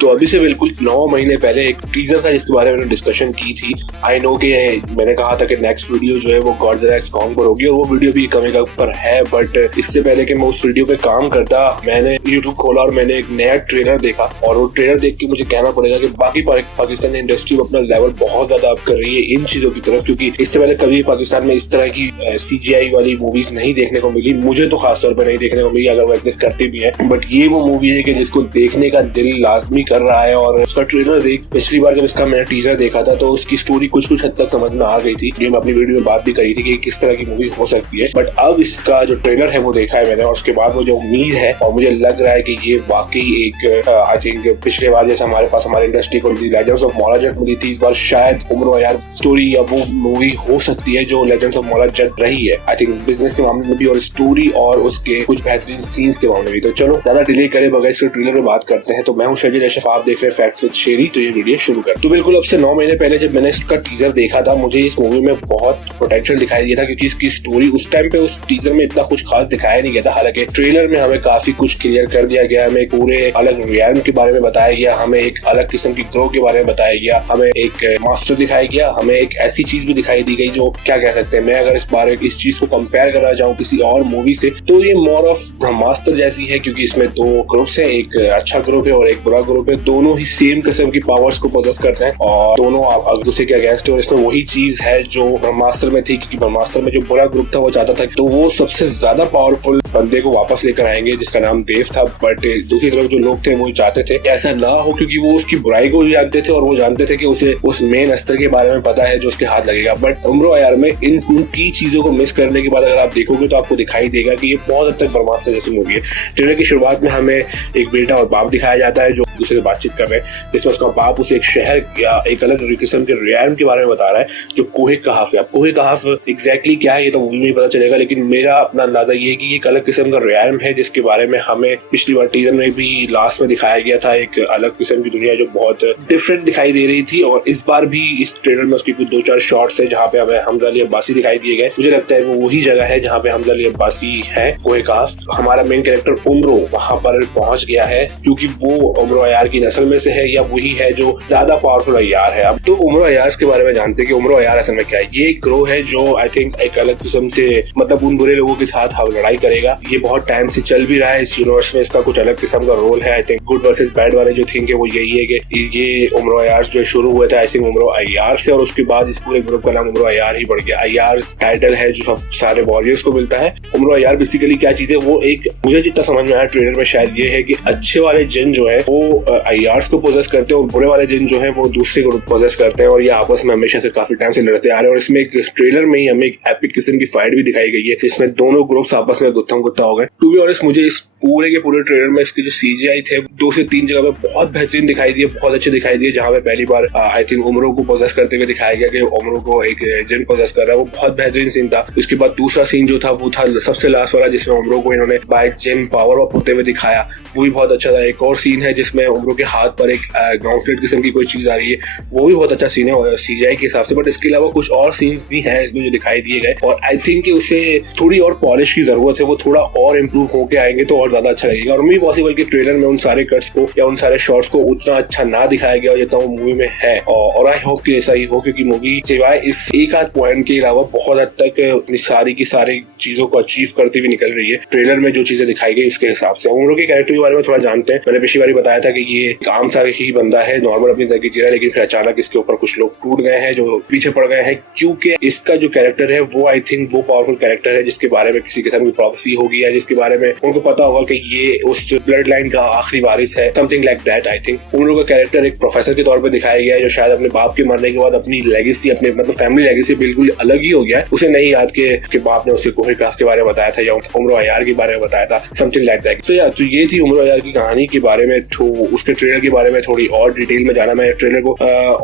तो अभी से बिल्कुल 9 महीने पहले एक टीजर था जिसके बारे में मैंने डिस्कशन की थी। आई नो कि मैंने कहा था कि नेक्स्ट वीडियो जो है वो गॉडजिला एक्स कॉन्ग पर होगी और वो वीडियो भी कमिंग अप पर है, बट इससे पहले कि मैं उस वीडियो पे काम करता मैंने यूट्यूब खोला और मैंने एक नया ट्रेलर देखा और वो ट्रेलर देख के मुझे कहना पड़ेगा कि बाकी पाकिस्तानी इंडस्ट्री अपना लेवल बहुत ज्यादा अप कर रही है इन चीजों की तरफ, क्योंकि इससे पहले कभी पाकिस्तान में इस तरह की CGI वाली मूवीज नहीं देखने को मिली, मुझे तो खासतौर पर नहीं देखने को मिली अगर वो एग्जिस्ट करती भी है। बट ये वो मूवी है कि जिसको देखने का दिल लाजमी कर रहा है और उसका ट्रेलर देख पिछली बार जब इसका मैंने टीजर देखा था तो उसकी स्टोरी कुछ हद तक समझ में आ गई थी, जो मैं अपनी वीडियो में बात भी करी थी कि किस तरह की मूवी हो सकती है। बट अब इसका जो ट्रेलर है वो देखा है मैंने और उसके बाद वो जो उम्मीद है और मुझे लग रहा है कि ये वाकई एक आई थिंक पिछले बार जैसे हमारे पास हमारी इंडस्ट्री को लेजेंड्स ऑफ मौला जट मिली थी, इस बार शायद उम्र अयार स्टोरी या वो मूवी हो सकती है जो लेजेंड्स ऑफ मौला जट रही है। आई थिंक बिजनेस के मामले में भी और स्टोरी और उसके कुछ बेहतरीन सीन्स के मामले में भी। तो चलो ज्यादा डिले करे बगैर इसके ट्रेलर में बात करते हैं। तो मैं हूँ शजीर अशरफ, आप देख रहे हैं फैक्ट्स विद शेरी। तो ये वीडियो शुरू कर। तो बिल्कुल अब से 9 महीने पहले जब मैंने इसका टीजर देखा था मुझे इस मूवी में बहुत पोटेंशियल दिखाई दिया था, क्योंकि इसकी स्टोरी उस टाइम पे उस टीजर में इतना कुछ खास दिखाया नहीं गया था। हालांकि ट्रेलर में हमें काफी कुछ क्लियर कर दिया गया, हमें पूरे अलग रियल्म के बारे में बताया गया, हमें एक अलग किस्म की ग्रोह के बारे में बताया गया, हमें एक मास्टर दिखाया गया, हमें एक ऐसी चीज भी दिखाई दी गई जो क्या कह सकते हैं, मैं अगर इस चीज को कंपेयर करना चाहूँ किसी और मूवी से तो ये मोर ऑफ ब्रह्मास्त्र जैसी है, क्योंकि इसमें 2 ग्रुप्स हैं, एक अच्छा ग्रुप है और एक बुरा ग्रुप है। दोनों ही सेम किस्म की पावर्स को पोजेस करते हैं और दोनों एक दूसरे के अगेंस्ट है और इसमें वही चीज है जो ब्रह्मास्त्र में थी, क्योंकि ब्रह्मास्त्र में जो बुरा ग्रुप था वो चाहता था तो वो सबसे ज्यादा पावरफुल बंदे को वापस लेकर आएंगे जिसका नाम देव था। बट दूसरी तरफ जो लोग थे वो चाहते थे ऐसा ना हो, क्योंकि वो उसकी बुराई को भी जानते थे और वो जानते थे कि उसे उस मेन अस्त्र के बारे में पता है जो उसके हाथ लगेगा। बट उम्र अयार में इन उनकी चीजों को मिस करने के बाद अगर आप देखोगे तो आपको दिखाई देगा कि ये बहुत हद तक ब्रह्मास्त्र जैसी मूवी है। ट्रेलर की शुरुआत में हमें एक बेटा और बाप दिखाया जाता है जो दूसरे से बातचीत कर रहे हैं, जिसमें उसका बाप उसे एक शहर या एक अलग किस्म के रियल्म के बारे में बता रहा है जो कोहे कहाफ है। अब कोहे कहाफ एग्जैक्टली क्या है ये तो मूवी में ही पता चलेगा, लेकिन मेरा अपना अंदाजा ये है कि ये एक अलग किस्म का रियल्म है जिसके बारे में हमें पिछली बार टीजर में भी लास्ट में दिखाया गया था। एक अलग किस्म की दुनिया जो बहुत डिफरेंट दिखाई दे रही थी और इस बार भी इस ट्रेलर में उसकी कुछ 2-4 शॉट्स है जहाँ पे हमें हमजा अली अब्बासी दिखाई दिए गए। मुझे लगता है वो वही जगह है जहाँ पे हमजा अली अब्बासी है। कोहे कहाफ हमारा मेन कैरेक्टर उम्रो वहां पर पहुंच गया है क्योंकि वो उम्र अयार की नस्ल में से है या वही है जो ज्यादा पावरफुल अयार है। अब तो उम्र अयार के बारे में जानते हैं कि उम्र अयार असल में क्या है। ये एक ग्रोह है जो आई थिंक एक अलग किस्म से मतलब उन बुरे लोगों के साथ लड़ाई करेगा। ये बहुत टाइम से चल भी रहा है इस यूनिवर्स में, इसका कुछ अलग किस्म का रोल है। I think good versus bad वाले जो थिंक है वो यही है कि ये उम्र अयार जो शुरू हुआ था आई थिंक उम्र अयार से और उसके बाद इस पूरे ग्रुप का नाम उम्र अयार ही पड़ गया। अयार टाइटल है जो सब सारे वॉरियर्स को मिलता है। उम्र अयार बेसिकली क्या चीज है, वो एक मुझे जितना समझ में आया ट्रेलर में शायद ये है कि अच्छे वाले जिन जो है वो अयार्स को पोजेस करते हैं और बुरे वाले जिन जो है वो दूसरे को पोजेस करते हैं और ये आपस में हमेशा से काफी टाइम से लड़ते आ रहे हैं। और इसमें एक ट्रेलर में ही हमें एक एपिक किस्म की फाइट भी दिखाई गई है जिसमें दोनों ग्रुप्स आपस में गुत्थम गुत्ता हो गए। टू बी ऑनेस्ट मुझे इस पूरे के पूरे ट्रेलर में इसके जो CGI थे 2 से 3 जगह पे बहुत बेहतरीन दिखाई दिए, बहुत अच्छे दिखाई दिए। जहां पे पहली बार आई थिंक उमरों को पोजेस करते हुए दिखाया गया कि उमरों को एक जिन पोजेस कर रहा है, वो बहुत बेहतरीन सीन था। उसके बाद दूसरा सीन जो था वो था सबसे लास्ट वाला जिसमें उमरों को इन्होंने बाय जिन पावर अप होते हुए दिखाया, वो भी बहुत अच्छा था। एक और सीन है जिसमें उमरों के हाथ पर एक गॉन्टलेट किस्म की कोई चीज आ रही है, वो भी बहुत अच्छा सीन है CGI के हिसाब से। बट इसके अलावा कुछ और सीन्स भी हैं इसमें जो दिखाई दिए गए और आई थिंक कि उसे थोड़ी और पॉलिश की जरूरत है, वो थोड़ा और इम्प्रूव होके आएंगे तो और ज्यादा अच्छा लगेगा। और भी पॉसिबल कि ट्रेलर में उन सारे कट्स को या उन सारे शॉट्स को उतना अच्छा ना दिखाया गया जितना वो मूवी में है और आई होप कि ऐसा ही हो, क्योंकि मूवी सिवाय इस एक आध पॉइंट के अलावा बहुत हद तक अपनी सारी की सारी चीजों को अचीव करती हुई निकल रही है। ट्रेलर में जो चीजें दिखाई गई उसके हिसाब से उमरों के कैरेक्टर के बारे में थोड़ा जानते हैं। मैंने पिछली बार बताया था कि ये आम सा ही बंदा है, नॉर्मल अपनी जिंदगी जी रहा है, लेकिन फिर अचानक इसके ऊपर कुछ लोग टूट गए हैं जो पीछे पड़ गए हैं, क्योंकि इसका जो कैरेक्टर है वो आई थिंक वो पावरफुल कैरेक्टर है जिसके बारे में किसी किस्म की प्रोफेसी होगी या जिसके बारे में उनको पता होगा कि ये उस ब्लड लाइन का आखिरी वारिस है, something like that. I think उन लोगों का कैरेक्टर एक प्रोफेसर के तौर पर दिखाया गया है जो शायद अपने बाप के मरने के बाद अपनी लेगेसी अपने मतलब फैमिली लेगेसी बिल्कुल अलग ही हो गया है। उसे नहीं याद के बाप ने उसे कोहे कहाफ के बारे में बताया था या उम्र अयार के बारे में बताया था, समथिंग लाइक दैट। सो यार तो ये थी उम्र अयार की कहानी के बारे में। तो उसके ट्रेलर के बारे में थोड़ी और डिटेल में जाना, मैं ट्रेलर को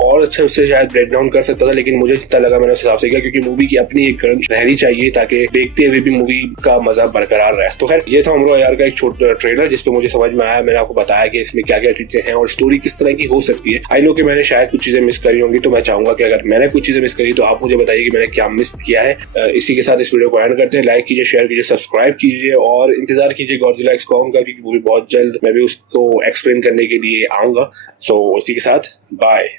और अच्छे उससे शायद ब्रेक डाउन कर सकता था, लेकिन मुझे जितना लगा मैंने उस हिसाब से किया, क्योंकि मूवी की अपनी एक क्रंच रहनी चाहिए ताकि देखते हुए भी मूवी का मजा बरकरार रहे। तो खैर ये था हमरो यार का एक छोटा ट्रेलर जिसपे मुझे समझ में आया, मैंने आपको बताया कि इसमें क्या क्या चीजें हैं और स्टोरी किस तरह की हो सकती है। आई नो कि मैंने शायद कुछ चीजें मिस करी होंगी, तो मैं चाहूंगा कि अगर मैंने कुछ चीजें मिस करी तो आप मुझे बताइए कि मैंने क्या मिस किया है। इसी के साथ इस वीडियो को एंड करते हैं। लाइक कीजिए, शेयर कीजिए, सब्सक्राइब कीजिए और इंतजार कीजिए गॉडजिला एक्स कॉन्ग का, क्योंकि वो भी बहुत जल्द मैं भी उसको एक्सप्लेन करने के लिए आऊंगा। सो इसी के साथ बाय।